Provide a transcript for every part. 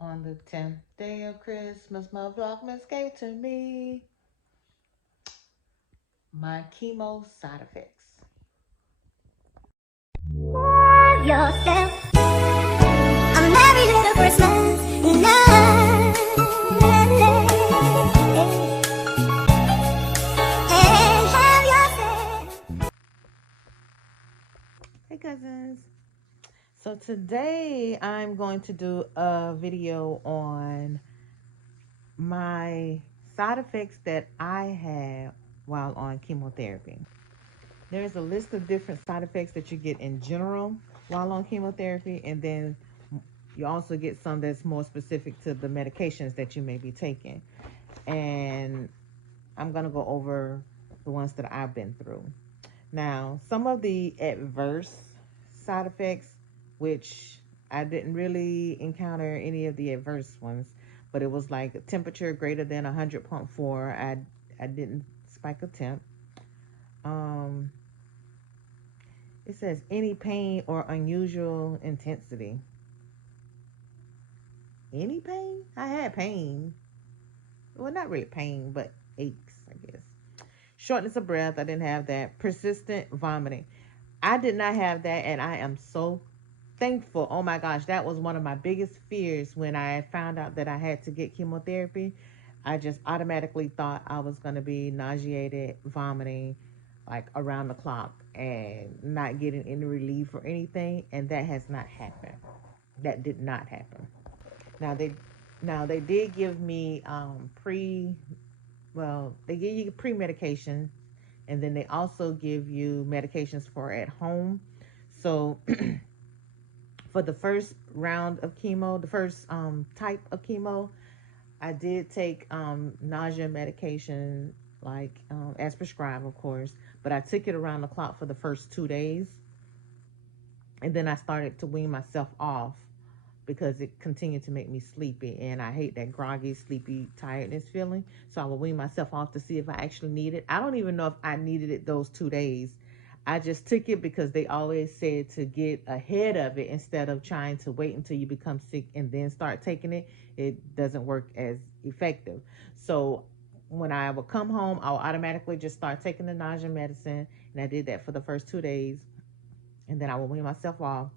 On the 10th day of Christmas, my Vlogmas gave to me my chemo side effects. Love yourself. A merry little Christmas. And have yourself. Hey cousins. So today I'm going to do a video on my side effects that I had while on chemotherapy. There's a list of different side effects that you get in general while on chemotherapy, and then you also get some that's more specific to the medications that you may be taking. And I'm going to go over the ones that I've been through. Now, some of the adverse side effects, which I didn't really encounter any of the adverse ones, but it was like a temperature greater than 100.4. I didn't spike a temp. It says any pain or unusual intensity. Any pain? I had pain. Well, not really pain, but aches, I guess. Shortness of breath. I didn't have that. Persistent vomiting. I did not have that, and I am so thankful. Oh my gosh, that was one of my biggest fears when I found out that I had to get chemotherapy. I just automatically thought I was going to be nauseated, vomiting, like around the clock, and not getting any relief or anything. And that has not happened. That did not happen. Now they did give me they give you pre-medication, and then they also give you medications for at home. So for the first round of chemo, the first type of chemo, I did take nausea medication, like as prescribed, of course, but I took it around the clock for the first 2 days. And then I started to wean myself off because it continued to make me sleepy. And I hate that groggy, sleepy, tiredness feeling. So I would wean myself off to see if I actually need it. I don't even know if I needed it those 2 days. I just took it because they always said to get ahead of it instead of trying to wait until you become sick and then start taking it. It doesn't work as effective. So when I would come home, I would automatically just start taking the nausea medicine. And I did that for the first 2 days. And then I would wean myself off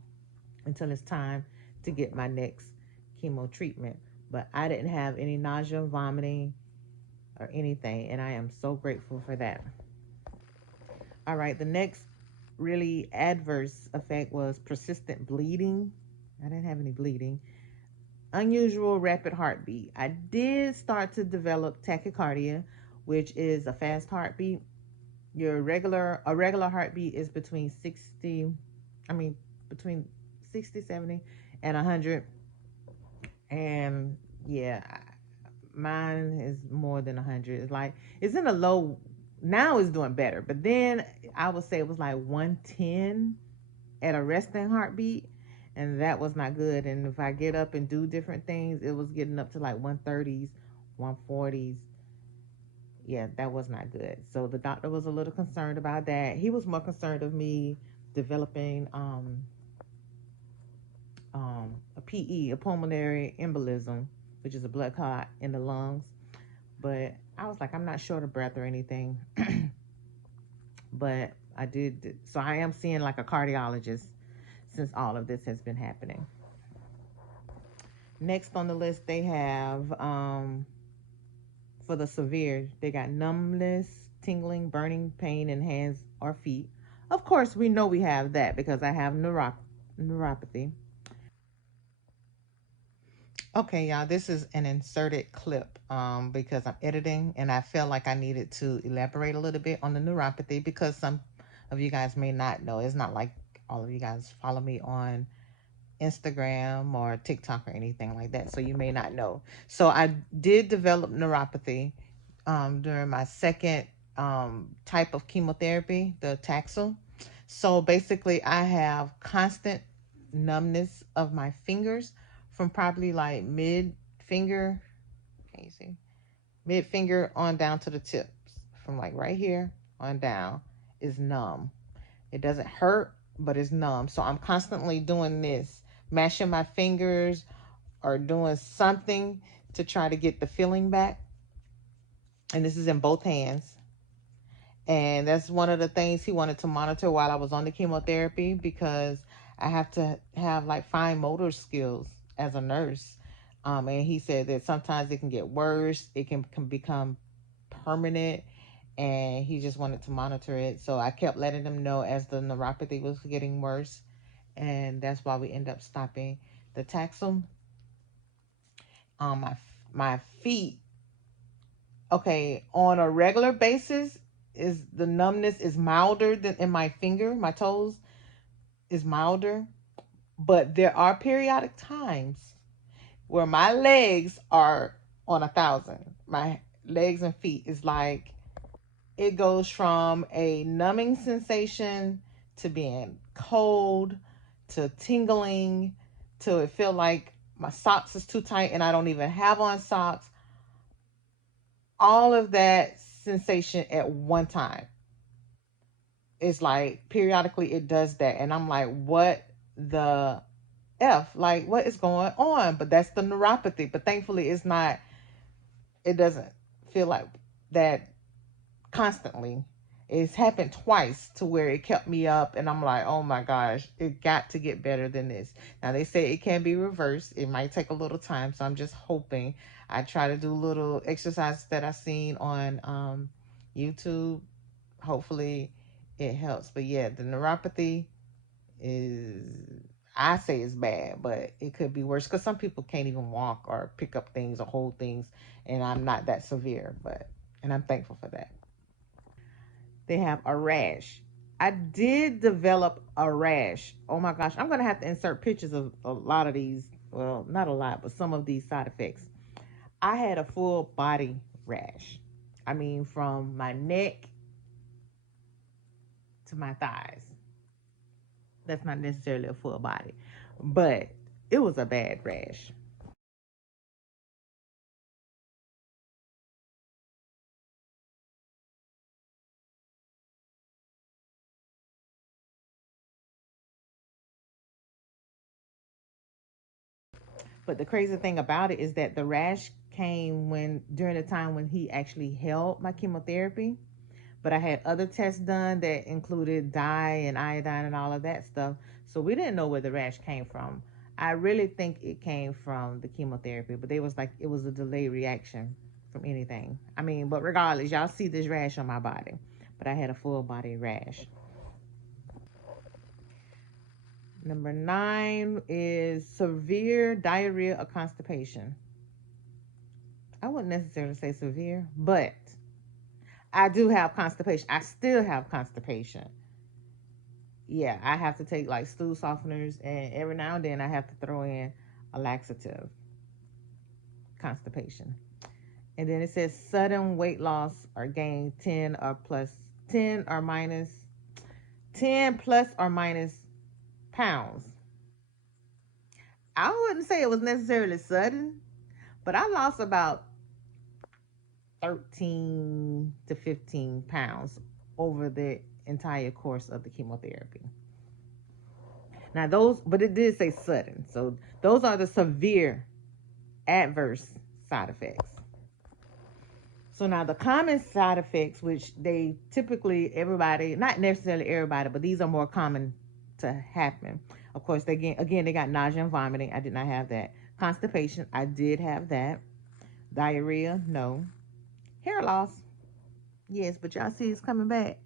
until it's time to get my next chemo treatment. But I didn't have any nausea, vomiting, or anything. And I am so grateful for that. All right, the next really adverse effect was persistent bleeding. I didn't have any bleeding. Unusual rapid heartbeat. I did start to develop tachycardia, which is a fast heartbeat. A regular heartbeat is between 70 and 100. And yeah, mine is more than 100. It's like it's in a low. Now it's doing better, but then I would say it was like 110 at a resting heartbeat, and that was not good. And if I get up and do different things, it was getting up to like 130s, 140s. Yeah, that was not good. So the doctor was a little concerned about that. He was more concerned of me developing a PE, a pulmonary embolism, which is a blood clot in the lungs. But I was like, I'm not short of breath or anything. But I did. So I am seeing like a cardiologist since all of this has been happening. Next on the list, they have for the severe, they got numbness, tingling, burning pain in hands or feet. Of course, we know we have that because I have neuropathy. Okay, y'all, this is an inserted clip because I'm editing and I felt like I needed to elaborate a little bit on the neuropathy because some of you guys may not know. It's not like all of you guys follow me on Instagram or TikTok or anything like that, so you may not know. So I did develop neuropathy during my second type of chemotherapy, the Taxol. So basically, I have constant numbness of my fingers from probably like mid finger. Can you see? Mid finger on down to the tips, from like right here on down, is numb. It doesn't hurt, but it's numb. So I'm constantly doing this, mashing my fingers or doing something to try to get the feeling back. And this is in both hands. And that's one of the things he wanted to monitor while I was on the chemotherapy, because I have to have like fine motor skills as a nurse. And he said that sometimes it can get worse, it can become permanent, and he just wanted to monitor it. So I kept letting him know as the neuropathy was getting worse, and that's why we end up stopping the Taxum. My feet, okay, on a regular basis, is the numbness is milder than in my finger, my toes is milder, but there are periodic times where my legs are on 1,000. My legs and feet is like, it goes from a numbing sensation to being cold to tingling to it feel like my socks is too tight and I don't even have on socks. All of that sensation at one time. It's like periodically it does that. And I'm like, what the F? Like, what is going on? But that's the neuropathy. But thankfully, it doesn't feel like that constantly. It's happened twice to where it kept me up, and I'm like, oh my gosh, it got to get better than this. Now, they say it can be reversed. It might take a little time, so I'm just hoping. I try to do little exercises that I've seen on YouTube. Hopefully, it helps. But yeah, the neuropathy is, I say it's bad, but it could be worse because some people can't even walk or pick up things or hold things, and I'm not that severe, and I'm thankful for that. They have a rash. I did develop a rash. Oh my gosh, I'm gonna have to insert pictures of a lot of these. Well, not a lot, but some of these side effects. I had a full body rash. I mean, from my neck to my thighs. That's not necessarily a full body, but it was a bad rash. But the crazy thing about it is that the rash came when during the time when he actually held my chemotherapy. But I had other tests done that included dye and iodine and all of that stuff. So we didn't know where the rash came from. I really think it came from the chemotherapy, but they was like it was a delayed reaction from anything. I mean, but regardless, y'all see this rash on my body. But I had a full body rash. Number 9 is severe diarrhea or constipation. I wouldn't necessarily say severe, but I do have constipation. I still have constipation. Yeah, I have to take like stool softeners, and every now and then I have to throw in a laxative. Constipation. And then it says sudden weight loss or gain 10 or plus 10 or minus 10 plus or minus pounds. I wouldn't say it was necessarily sudden, but I lost about 13 to 15 pounds over the entire course of the chemotherapy. Now, but it did say sudden. So, those are the severe adverse side effects. So, now the common side effects, which they typically, everybody, not necessarily everybody, but these are more common to happen. Of course, again, they got nausea and vomiting. I did not have that. Constipation, I did have that. Diarrhea, no. Hair loss, yes, but y'all see it's coming back.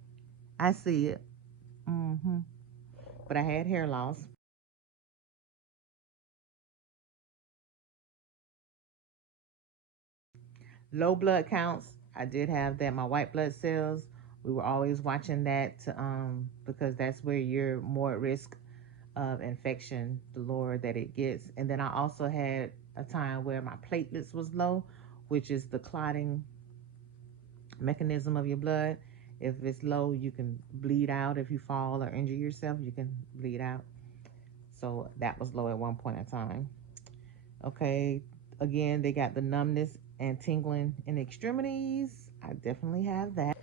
I see it. Mm-hmm. But I had hair loss. Low blood counts, I did have that. My white blood cells, we were always watching that because that's where you're more at risk of infection, the lower that it gets. And then I also had a time where my platelets was low, which is the clotting mechanism of your blood. If it's low, you can bleed out. If you fall or injure yourself, you can bleed out. So that was low at one point in time. Okay, again, they got the numbness and tingling in the extremities. I definitely have that.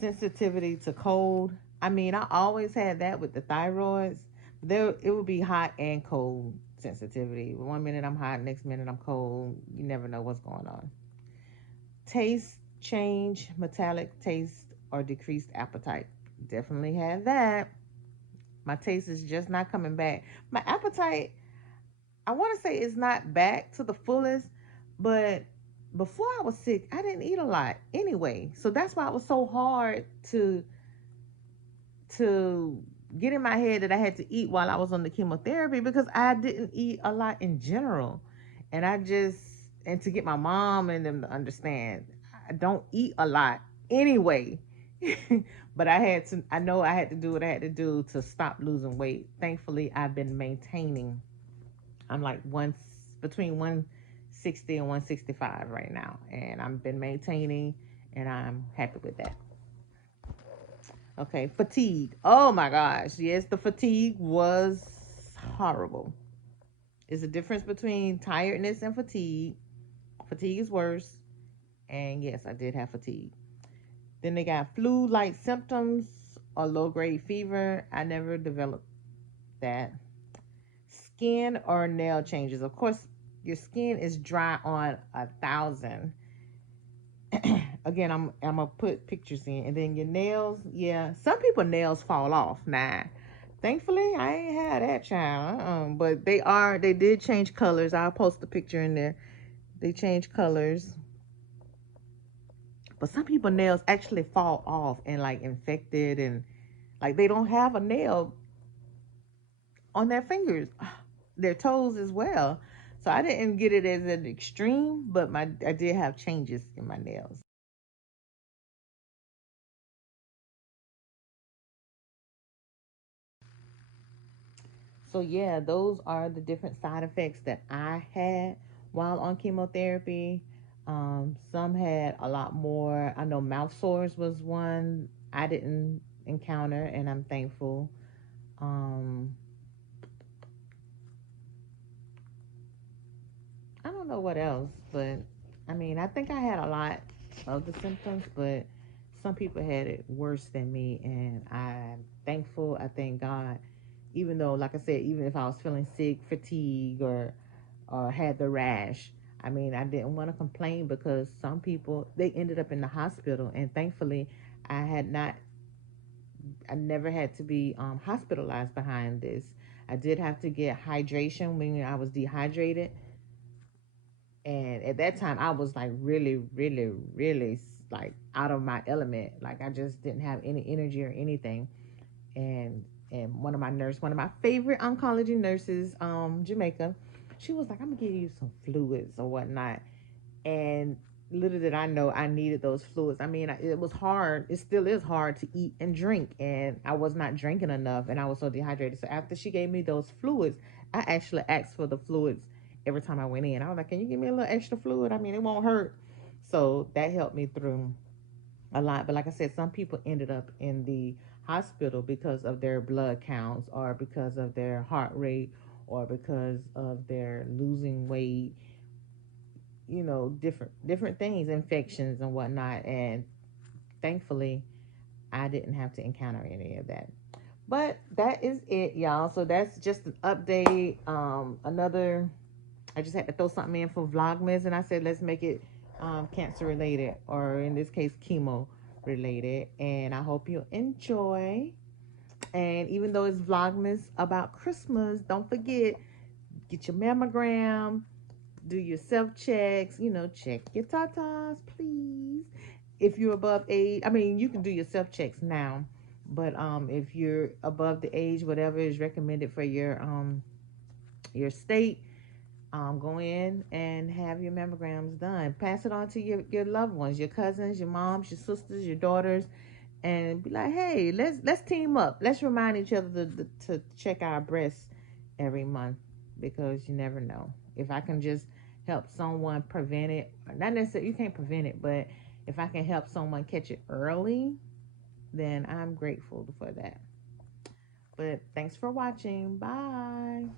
Sensitivity to cold. I mean, I always had that with the thyroids. There, it would be hot and cold. sensitivity. One minute I'm hot, next minute I'm cold. You never know what's going on. Taste change, metallic taste, or decreased appetite. Definitely had that. My taste is just not coming back. My appetite, I want to say, is not back to the fullest, but before I was sick, I didn't eat a lot anyway. So that's why it was so hard to get in my head that I had to eat while I was on the chemotherapy because I didn't eat a lot in general. And I just, and to get my mom and them to understand, I don't eat a lot anyway. But I know I had to do what I had to do to stop losing weight. Thankfully, I've been maintaining. I'm like between 160 and 165 right now. And I've been maintaining and I'm happy with that. Okay, fatigue. Oh my gosh. Yes, the fatigue was horrible. It's a difference between tiredness and fatigue. Fatigue is worse. And yes, I did have fatigue. Then they got flu like symptoms or low grade fever. I never developed that. Skin or nail changes. Of course, your skin is dry on 1,000. Again, I'm gonna put pictures in, and then your nails. Yeah, some people nails fall off. Nah, thankfully I ain't had that child. But they did change colors. I'll post a picture in there. They change colors, but some people nails actually fall off and like infected and like they don't have a nail on their fingers, their toes as well. So I didn't get it as an extreme, but I did have changes in my nails. So yeah, those are the different side effects that I had while on chemotherapy. Some had a lot more. I know mouth sores was one I didn't encounter, and I'm thankful. Um, I don't know what else, but I mean, I think I had a lot of the symptoms, but some people had it worse than me, and I'm thankful. I thank God, even though, like I said, even if I was feeling sick, fatigue, or had the rash, I mean, I didn't want to complain because some people they ended up in the hospital, and thankfully, I had not. I never had to be hospitalized behind this. I did have to get hydration when I was dehydrated, and at that time I was like really really really like out of my element, like I just didn't have any energy or anything. And one of my favorite oncology nurses, Jamaica, she was like, I'm gonna give you some fluids or whatnot. And little did I know I needed those fluids. I mean, it was hard. It still is hard to eat and drink, and I was not drinking enough, and I was so dehydrated. So after she gave me those fluids, I actually asked for the fluids every time I went in. I was like, "Can you give me a little extra fluid? I mean, it won't hurt." So that helped me through a lot. But like I said, some people ended up in the hospital because of their blood counts, or because of their heart rate, or because of their losing weight, different things, infections and whatnot. And thankfully I didn't have to encounter any of that. But that is it, y'all. So that's just an update. Another, I just had to throw something in for Vlogmas, and I said let's make it cancer related, or in this case chemo related. And I hope you enjoy. And even though it's Vlogmas about Christmas, don't forget, get your mammogram, do your self checks, check your tatas, please. If you're above age, I mean, you can do your self checks now, but if you're above the age, whatever is recommended for your state, go in and have your mammograms done. Pass it on to your loved ones, your cousins, your moms, your sisters, your daughters, and be like, hey, let's team up. Let's remind each other to check our breasts every month, because you never know. If I can just help someone prevent it, not necessarily you can't prevent it, but if I can help someone catch it early, then I'm grateful for that. But thanks for watching. Bye.